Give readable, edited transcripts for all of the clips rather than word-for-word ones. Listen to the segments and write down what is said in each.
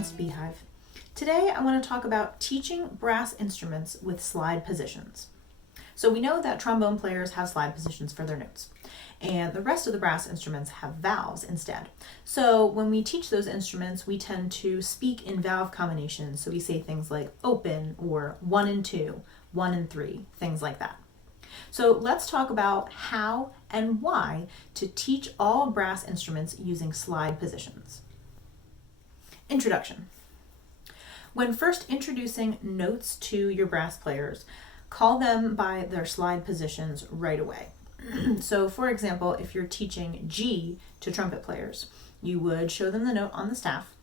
Balanced Beehive. Today I want to talk about teaching brass instruments with slide positions. So we know that trombone players have slide positions for their notes, and the rest of the brass instruments have valves instead. So when we teach those instruments, we tend to speak in valve combinations. So we say things like open or 1 and 2, 1 and 3, things like that. So let's talk about how and why to teach all brass instruments using slide positions. Introduction. When first introducing notes to your brass players, call them by their slide positions right away. So for example, if you're teaching G to trumpet players, you would show them the note on the staff,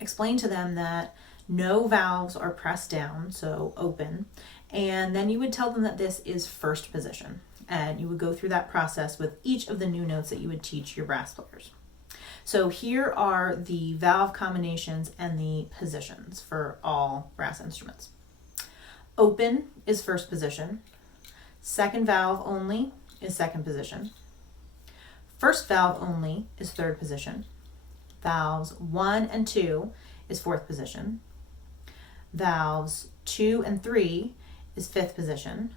explain to them that no valves are pressed down, so open, and then you would tell them that this is first position, and you would go through that process with each of the new notes that you would teach your brass players. So here are the valve combinations and the positions for all brass instruments. Open is first position. Second valve only is second position. First valve only is third position. Valves 1 and 2 is fourth position. Valves 2 and 3 is fifth position.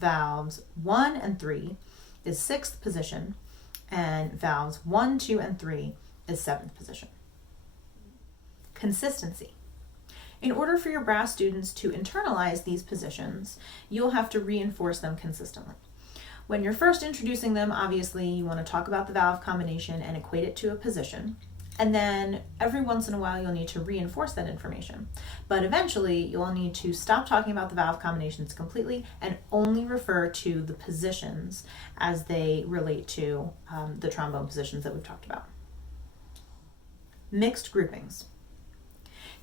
Valves 1 and 3 is sixth position. And valves 1, 2, and 3 is seventh position. Consistency. In order for your brass students to internalize these positions, you'll have to reinforce them consistently. When you're first introducing them, obviously you want to talk about the valve combination and equate it to a position. And then every once in a while you'll need to reinforce that information. But eventually you'll need to stop talking about the valve combinations completely and only refer to the positions as they relate to the trombone positions that we've talked about. Mixed groupings.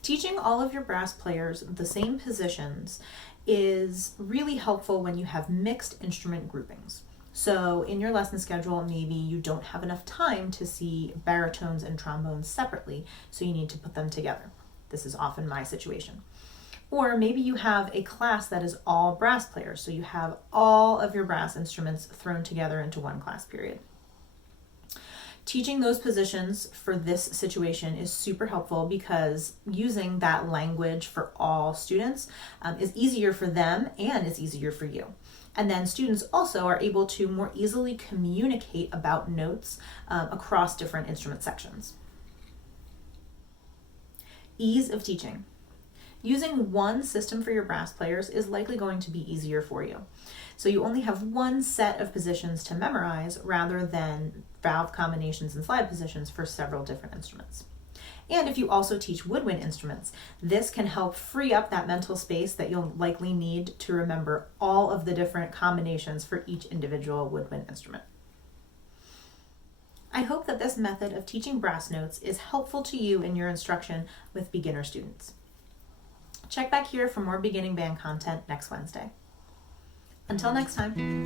Teaching all of your brass players the same positions is really helpful when you have mixed instrument groupings. So in your lesson schedule, maybe you don't have enough time to see baritones and trombones separately, so you need to put them together. This is often my situation. Or maybe you have a class that is all brass players, so you have all of your brass instruments thrown together into one class period. Teaching those positions for this situation is super helpful because using that language for all students is easier for them and is easier for you. And then students also are able to more easily communicate about notes across different instrument sections. Ease of teaching. Using one system for your brass players is likely going to be easier for you. So you only have one set of positions to memorize rather than valve combinations and slide positions for several different instruments. And if you also teach woodwind instruments, this can help free up that mental space that you'll likely need to remember all of the different combinations for each individual woodwind instrument. I hope that this method of teaching brass notes is helpful to you in your instruction with beginner students. Check back here for more beginning band content next Wednesday. Until next time.